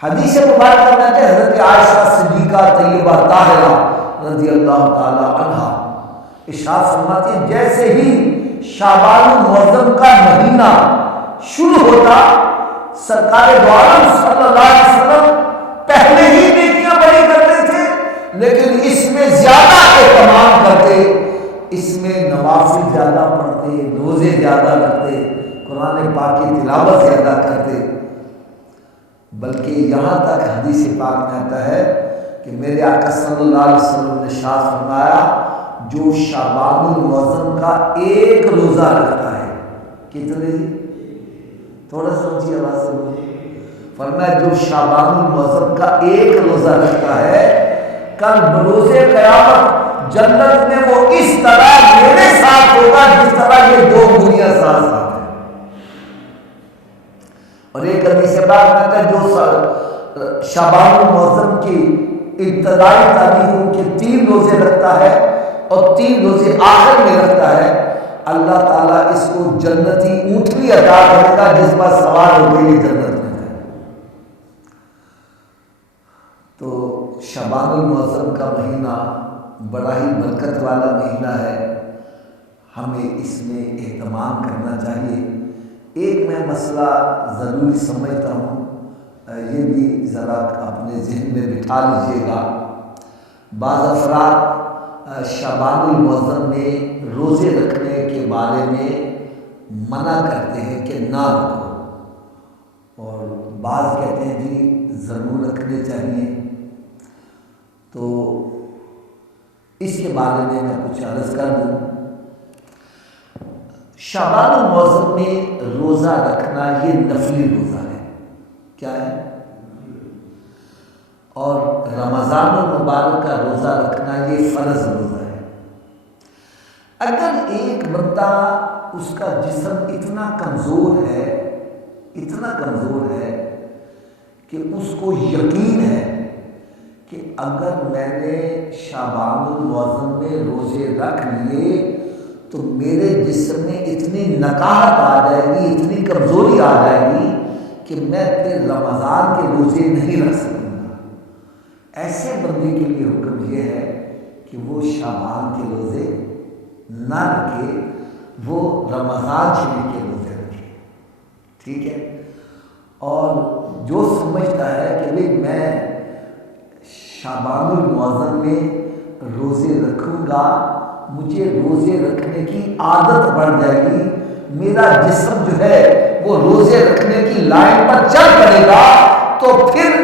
حدیث مبارکہ میں کہ حضرت عائشہ صدیقہ طیبہ طاہرہ رضی اللہ تعالی عنہا ارشاد فرماتی ہیں جیسے ہی شعبان المعظم کا مہینہ شروع ہوتا سرکار دو عالم صلی اللہ علیہ وسلم پہلے ہی نیکیاں بڑی کرتے تھے، لیکن اس میں زیادہ اہتمام کرتے، اس میں نوافل زیادہ پڑھتے، روزے زیادہ رکھتے، قرآن پاک کی تلاوت زیادہ کرتے، بلکہ یہاں تک حدیث پاک میں آتا ہے کہ میرے آقا صلی اللہ علیہ وسلم نے ارشاد فرمایا جو شعبان المعظم کا ایک روزہ رکھتا ہے، کتنے جی؟ تھوڑا سوچیے آواز سے بولیے، فرمایا جو شعبان المعظم کا ایک روزہ رکھتا ہے کل بروز قیامت جنت میں وہ اس طرح میرے ساتھ ہوگا جس طرح یہ دو دنیا ساتھ ہیں۔ اور ایک حدیث پاک میں آتا ہے جو شعبان المعظم کی ابتدائی تاریخوں کے 3 روزے رکھتا ہے اور 3 روزے آخر میں رکھتا ہے، اللہ تعالیٰ اس کو جنتی اونٹنی عطا کرے گا جس پر سوار ہو کے جنت میں جائے۔ تو شعبان المعظم کا مہینہ بڑا ہی برکت والا مہینہ ہے، ہمیں اس میں اہتمام کرنا چاہیے۔ ایک میں مسئلہ ضروری سمجھتا ہوں، یہ بھی ذرا اپنے ذہن میں بٹھا لیجیے گا۔ بعض افراد شعبان المعظم میں روزے رکھنے کے بارے میں منع کرتے ہیں کہ نہ رکھو، اور بعض کہتے ہیں جی ضرور رکھنے چاہیے۔ تو اس کے بارے میں کچھ عرض کر دوں۔ شعبان المعظم میں روزہ رکھنا یہ نفلی روزہ ہے، کیا ہے؟ اور رمضان المبارک کا روزہ رکھنا یہ فرض روزہ ہے۔ اگر ایک بندہ اس کا جسم اتنا کمزور ہے کہ اس کو یقین ہے کہ اگر میں نے شعبان المعظم میں روزے رکھ لیے تو میرے جسم میں اتنی نقاہت آ جائے گی، اتنی کمزوری آ جائے گی کہ میں پھر رمضان کے روزے نہیں رکھ سکوں گا، ایسے بندے کے لیے حکم یہ ہے کہ وہ شعبان کے روزے نہ رکھے، وہ رمضان شریف کے روزے رکھے، ٹھیک ہے؟ اور جو سمجھتا ہے کہ بھئی میں شعبان المعظم میں روزے رکھوں گا، مجھے روزے رکھنے کی عادت بڑھ جائے گی، میرا جسم جو ہے وہ روزے رکھنے کی لائن پر چل پڑے گا، تو پھر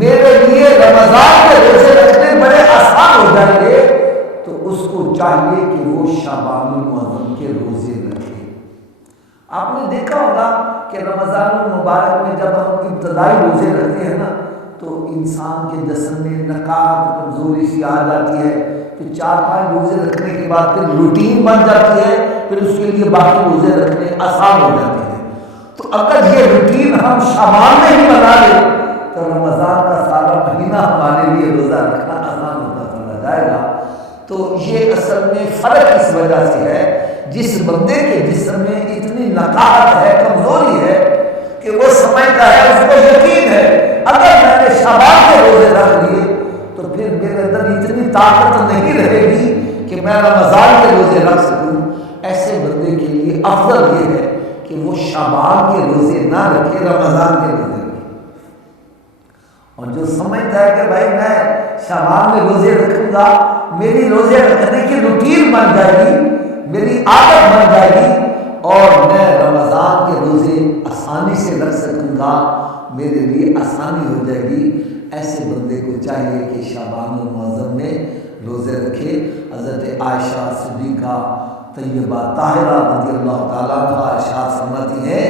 میرے لیے رمضان کے روزے رکھنے بڑے آسان ہو جائیں گے، تو اس کو چاہیے کہ وہ شعبان المعظم کے روزے رکھے۔ آپ نے دیکھا ہوگا کہ رمضان المبارک میں جب ہم ابتدائی روزے رکھتے ہیں نا تو انسان کے جسم میں نقاہت کمزوری سی آ جاتی ہے، پھر 4-5 روزے رکھنے کے بعد پھر روٹین بن جاتی ہے، پھر اس کے لیے باقی روزے رکھنے آسان ہو جاتے ہیں۔ تو اگر یہ روٹین ہم شعبان میں ہی بنا لیں تو رمضان کا سارا مہینہ ہمارے لیے روزہ رکھنا آسان ہوتا چلا جائے گا۔ تو یہ اصل میں فرق اس وجہ سے ہے، جس بندے کے جسم میں اتنی نقاہت ہے، کمزوری ہے کہ وہ سمجھتا ہے، اس کو یقین ہے اگر میں نے شعبان کے روزے رکھ لیے تو پھر میرے اندر اتنی طاقت نہیں رہے گی کہ میں رمضان کے روزے رکھ سکوں۔ ایسے بندے کے لیے افضل یہ ہے کہ وہ شعبان کے روزے نہ رکھے، رمضان کے روزے رکھے۔ اور جو سمجھتا ہے کہ بھائی میں شعبان میں روزے رکھوں گا، میری روزے رکھنے کی روٹین بن جائے گی، میری عادت بن جائے گی، اور میں رمضان کے روزے آسانی سے رکھ سکوں گا، میرے لیے آسانی ہو جائے گی، ایسے بندے کو چاہیے کہ شعبان المعظم میں روزے رکھے۔ حضرت عائشہ صدیقہ طیبہ طاہرہ رضی اللہ تعالیٰ عنہ ارشاد فرماتی ہے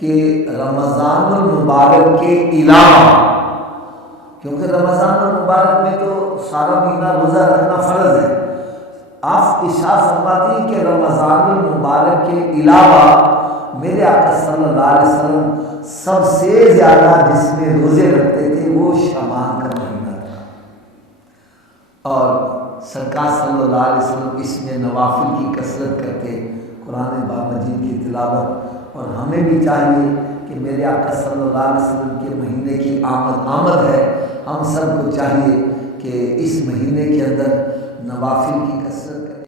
کہ رمضان المبارک کے علاوہ، کیونکہ رمضان المبارک میں تو سارا مہینہ روزہ رکھنا فرض ہے، آپ ارشاد فرماتی ہیں کہ رمضان المبارک کے علاوہ میرے آقا صلی اللہ علیہ وسلم سب سے زیادہ جس میں روزے رکھتے تھے وہ شعبان کا مہینہ تھا، اور سرکار صلی اللہ علیہ وسلم اس میں نوافل کی کثرت کرتے، قرآن پاک مجید کی تلاوت، اور ہمیں بھی چاہیے کہ میرے آقا صلی اللہ علیہ وسلم کے مہینے کی آمد ہے، ہم سب کو چاہیے کہ اس مہینے کے اندر نوافل کی کثرت